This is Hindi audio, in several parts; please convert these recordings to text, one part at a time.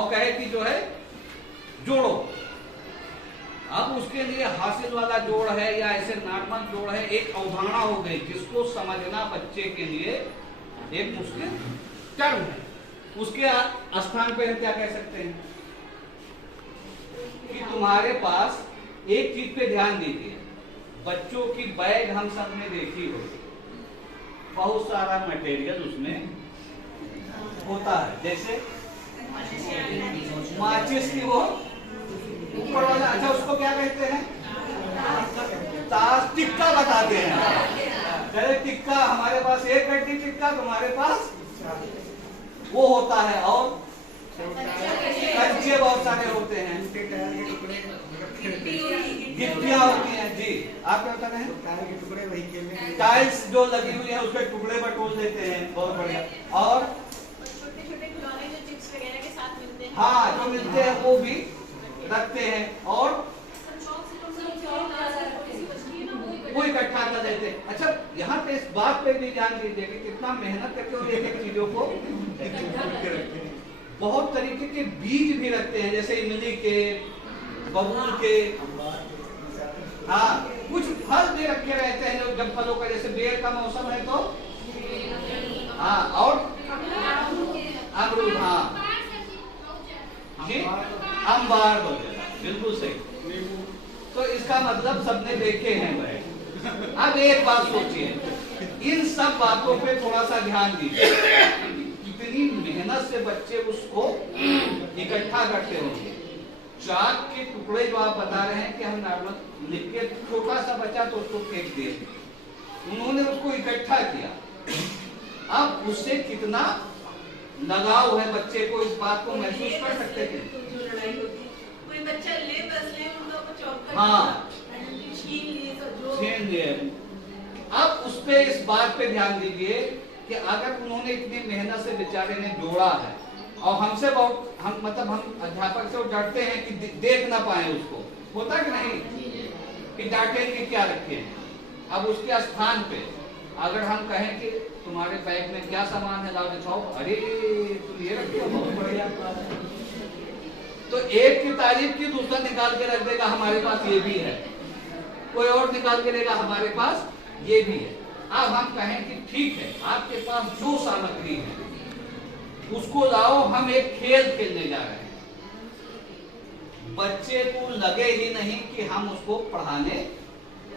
और कहे कि जो है जोड़ो। अब उसके लिए हासिल वाला जोड़ है या ऐसे नॉर्मल जोड़ है, एक अवधारणा हो गई जिसको समझना बच्चे के लिए एक मुश्किल टर्म है। उसके स्थान पे हम क्या कह सकते हैं कि तुम्हारे पास एक चीज पे ध्यान दीजिए, बच्चों की बैग हम सब ने देखी हो, बहुत सारा मटेरियल उसमें होता है, जैसे माचिस की वो ऊपर वाला, अच्छा उसको क्या कहते हैं, टिक्का बताते हैं। चले टिक्का, हमारे पास एक गड्डी टिक्का, तुम्हारे पास वो होता है, और कंचे बहुत सारे होते हैं, गिट्टियां होती हैं। जी आप क्या बता रहे हैं? टाइल्स जो लगी हुई है उसके टुकड़े बटोर देते हैं, बहुत बढ़िया। और छोटे छोटे खिलौने जो चिप्स वगैरह के साथ मिलते हैं, हाँ जो मिलते हैं वो भी रखते हैं, और वो इकट्ठा कर देते हैं। अच्छा यहाँ पे इस बात पे भी ध्यान दीजिए कि कितना मेहनत करके और एक एक चीजों को बहुत तरीके के बीज भी रखते हैं, जैसे इमली के, बबूल के, हाँ कुछ फल भी रखे रहते हैं जो जब फलों का, जैसे बेर का मौसम है तो हाँ, और अमरूद, हाँ जी अम्बार वगैरह, बिल्कुल सही। तो इसका मतलब सबने देखे हैं भाई। अब एक बात सोचिए, इन सब बातों पे थोड़ा सा ध्यान दीजिए, कितनी मेहनत से बच्चे उसको इकट्ठा करते होंगे। चाक के टुकड़े जो आप बता रहे हैं कि हम नॉर्मल लिख के, छोटा सा बच्चा तो उसको फेंक दिए, उन्होंने उसको इकट्ठा किया। अब उससे कितना लगाव है बच्चे को, इस बात को महसूस कर सकते थे। कोई बच्चा ले बस ले, उनको कुछ और हाँ छीन लिए। अब उस पे इस बात पे ध्यान दीजिए कि अगर उन्होंने इतनी मेहनत से बेचारे ने जोड़ा है, और हमसे बहुत, हम मतलब हम अध्यापक से डरते हैं कि देख ना पाए उसको, होता कि नहीं कि डांटेंगे क्या रखे हैं। अब उसके स्थान पे अगर हम कहें कि तुम्हारे बैग में क्या सामान है, लाओ दिखाओ, अरे तुम ये रखते हो, बहुत बढ़िया। तो एक की तारीफ की, दूसरा निकाल के रख देगा हमारे पास ये भी है, कोई और निकाल के देगा हमारे पास ये भी है। अब हम कहें कि ठीक है, आपके पास जो सामग्री है उसको लाओ, हम एक खेल खेलने जा रहे हैं। बच्चे को लगे ही नहीं कि हम उसको पढ़ाने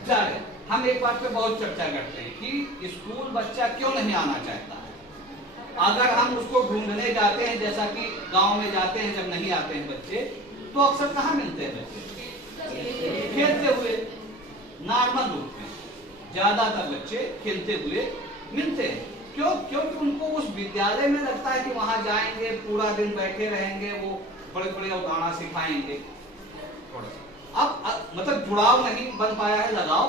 जा रहे हैं। हम एक बात पे बहुत चर्चा करते हैं कि स्कूल बच्चा क्यों नहीं आना चाहता है। अगर हम उसको ढूंढने जाते हैं, जैसा कि गांव में जाते हैं जब नहीं आते हैं बच्चे, तो अक्सर कहाँ मिलते हैं बच्चे? खेलते हुए, नॉर्मल रूप में ज्यादातर बच्चे खेलते हुए मिलते हैं। क्यों? क्योंकि उनको उस विद्यालय में लगता है कि वहां जाएंगे, पूरा दिन बैठे रहेंगे, वो बड़े बड़े अवधारणा सिखाएंगे। अब मतलब जुड़ाव नहीं बन पाया है, लगाव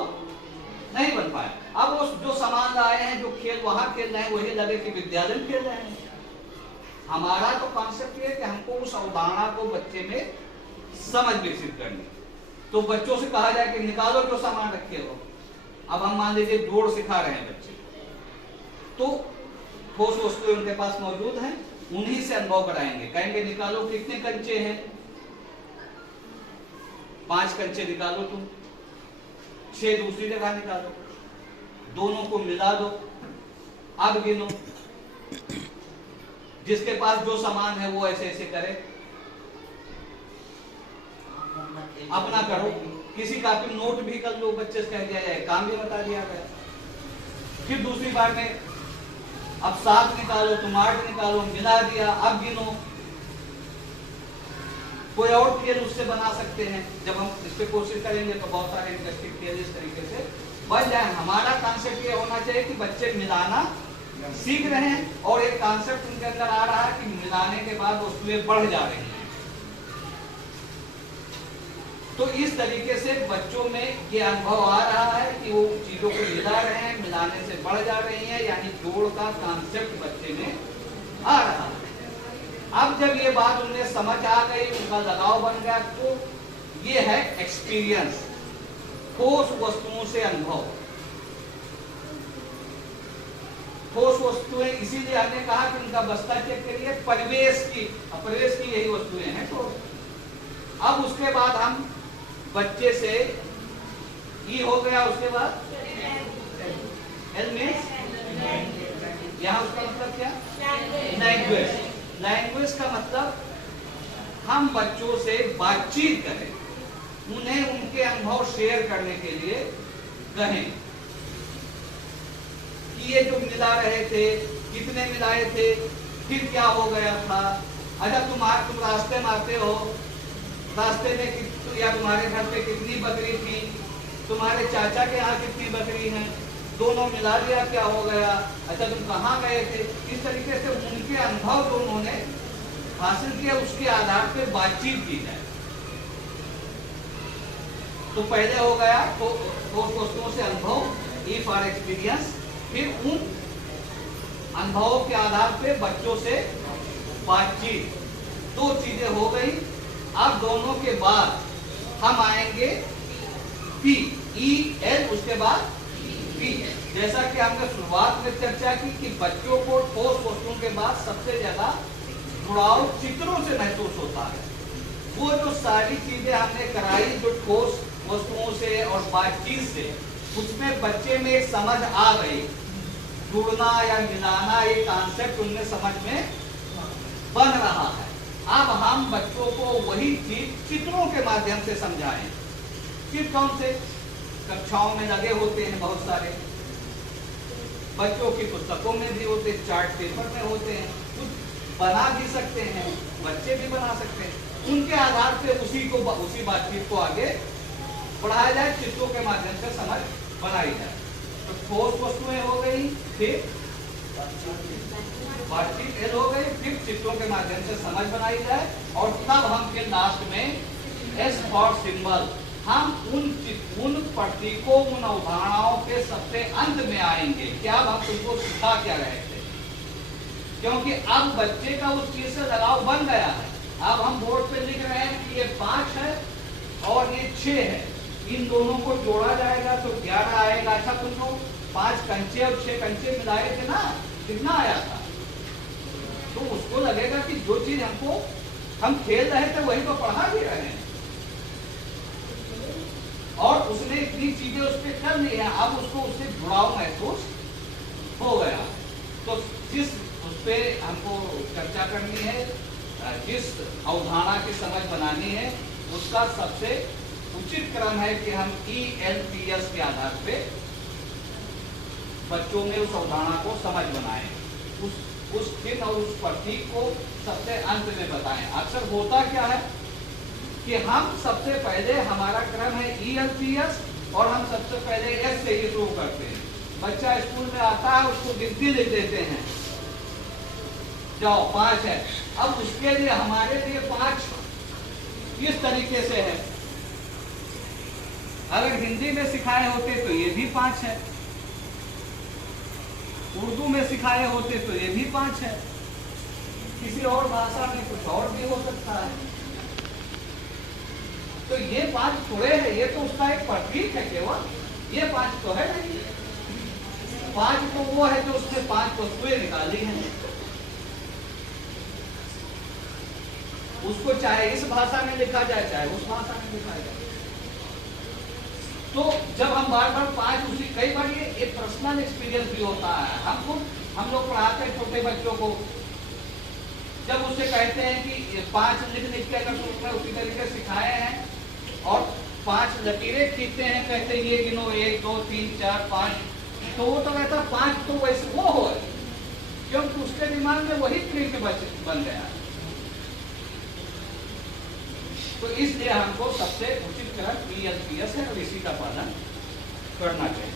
नहीं बन पाया। अब वो जो सामान लाए हैं, जो खेल वहां खेल रहे हैं, वही लगे कि विद्यालय में खेल रहे हैं। हमारा तो कॉन्सेप्ट ये है कि हमको उस अवधारणा को बच्चे में समझ विकसित करनी। तो बच्चों से कहा जाए कि निकालो जो सामान रखे हो। अब हम मान लीजिए जोड़ सिखा रहे हैं बच्चे, तो ठोस वस्तुएं उनके पास मौजूद हैं, उन्हीं से अनुभव कराएंगे। कहेंगे निकालो कितने कंचे हैं, 5 कंचे निकालो तुम, 6 दूसरी जगह निकालो, दोनों को मिला दो, अब गिनो, जिसके पास जो सामान है वो ऐसे ऐसे करे, अपना करो। किसी का भी नोट भी कर लो, बच्चे से कह दिया जाए, काम भी बता दिया गया। फिर दूसरी बार में अब 7 निकालो, तुम 8 निकालो, मिला दिया, अब गिनो। कोई और खेल उससे बना सकते हैं। जब हम इस पे कोशिश करेंगे तो बहुत सारे इंटरेस्टिंग खेल इस तरीके से बन जाए। हमारा कॉन्सेप्ट ये होना चाहिए कि बच्चे मिलाना सीख रहे हैं, और एक कॉन्सेप्ट उनके अंदर आ रहा है कि मिलाने के बाद वस्तुएं बढ़ जा रही हैं। तो इस तरीके से बच्चों में ये अनुभव आ रहा है कि वो चीजों को मिला रहे हैं, मिलाने से बढ़ जा रही है, यानी जोड़ का कॉन्सेप्ट बच्चे में आ रहा है। अब जब ये बात उन्हें समझ आ गई, उनका लगाव बन गया, तो ये है एक्सपीरियंस, ठोस वस्तुओं से अनुभव। ठोस वस्तुएं, इसीलिए हमने कहा कि उनका बस्ता चेक करिए, परिवेश की यही वस्तुएं हैं। तो अब उसके बाद हम बच्चे से ई हो गया, उसके बाद एल मीन्स यहाँ उसका मतलब क्या? लैंग्वेज। लैंग्वेज का मतलब हम बच्चों से बातचीत करें, उन्हें उनके अनुभव शेयर करने के लिए कहें कि ये जो मिला रहे थे, कितने मिलाए थे, फिर क्या हो गया था। अच्छा तुम रास्ते में आते हो, रास्ते में या तुम्हारे घर पे कितनी बकरी थी, तुम्हारे चाचा के यहाँ कितनी बकरी हैं, दोनों मिला दिया क्या हो गया। अच्छा तुम कहाँ गए थे। इस तरीके से उनके अनुभव जो उन्होंने हासिल किया उसके आधार पे बातचीत की जाए। तो पहले हो गया तो वस्तुओं से अनुभव, ई फॉर एक्सपीरियंस, फिर उन अनुभवों के आधार पे बच्चों से बातचीत, दो चीजें हो गई। अब दोनों के बाद हम आएंगे पी, ई एल, उसके बाद पी। जैसा कि हमने शुरुआत में चर्चा की कि बच्चों को ठोस वस्तुओं के बाद सबसे ज्यादा जुड़ाव चित्रों से महसूस होता है। वो जो सारी चीजें हमने कराई जो ठोस वस्तुओं से और बातचीत से, उसमें बच्चे में एक समझ आ गई, जुड़ना या मिलाना एक कॉन्सेप्ट उनमें समझ में बन रहा है। अब हम बच्चों को वही चीज चित्रों के माध्यम से समझाएं। चित्र कौन से? कक्षाओं में लगे होते हैं बहुत सारे, बच्चों की पुस्तकों में भी होते, चार्ट पेपर में होते हैं, कुछ बना भी सकते हैं, बच्चे भी बना सकते हैं। उनके आधार पे उसी बातचीत को आगे बढ़ाया जाए, चित्रों के माध्यम से समझ बनाई जाए। तो ठोस वस्तुएं हो गई, फिर बातचीत एल हो गई, फिर चित्रों के माध्यम से समझ बनाई जाए, और तब हम फिर लास्ट में एस फॉर सिंबल, हम उन प्रतीकों, उन अवधारणाओं के सबसे अंत में आएंगे कि अब हम तुमको सिखा क्या रहे थे, क्योंकि अब बच्चे का उस चीज से लगाव बन गया है। अब हम बोर्ड पे लिख रहे हैं कि ये 5 है और ये 6 है, इन दोनों को जोड़ा जाएगा तो 11 आएगा। अच्छा तुम लोग 5 कंचे और 6 कंचे मिलाए थे ना, कितना आया था? तो उसको लगेगा कि जो चीज हम खेल रहे थे वही तो पढ़ा भी रहे हैं, और उसने इतनी चीजें उस पर कर ली है, अब उसको उससे जुड़ाव महसूस हो गया। तो जिस उस पे हमको चर्चा करनी है, जिस अवधारणा की समझ बनानी है, उसका सबसे उचित क्रम है कि हम ELPS के आधार पे बच्चों में उस अवधारणा को समझ बनाएं, उस चिन्ह और उस प्रतीक को सबसे अंत में बताएं। अक्सर होता क्या है कि हम सबसे पहले, हमारा क्रम है ELPS, और हम सबसे पहले S से ही शुरू करते हैं। बच्चा स्कूल में आता है, उसको गिनती लिख देते हैं, जाओ 5 है। अब उसके लिए हमारे लिए 5 किस तरीके से है? अगर हिंदी में सिखाए होते तो ये भी 5 है, उर्दू में सिखाए होते तो ये भी 5 है, किसी और भाषा में कुछ और भी हो सकता है। तो ये 5 थोड़े है, ये तो उसका एक प्रतीक है केवल, ये 5 तो है नहीं। 5 तो वो है जो उसने 5 वस्तुएं निकाली हैं, उसको चाहे इस भाषा में लिखा जाए चाहे उस भाषा में लिखा जाए। तो जब हम बार बार 5 उसी, कई बार ये पर्सनल एक्सपीरियंस भी होता है। हम लोग पढ़ाते हैं छोटे बच्चों को, जब उससे कहते हैं कि 5 लिख के अगर उसमें उसी तरीके सिखाए हैं और 5 लकीरें खींचते हैं, कहते हैं ये गिनो 1 2 3 4 5, तो वो तो कहता 5 तो वैसे वो हो, क्योंकि उसके दिमाग में वही ट्रिक बन गया। तो इसलिए हमको सबसे उचित क्रम ELPS है और इसी का पालन करना चाहिए।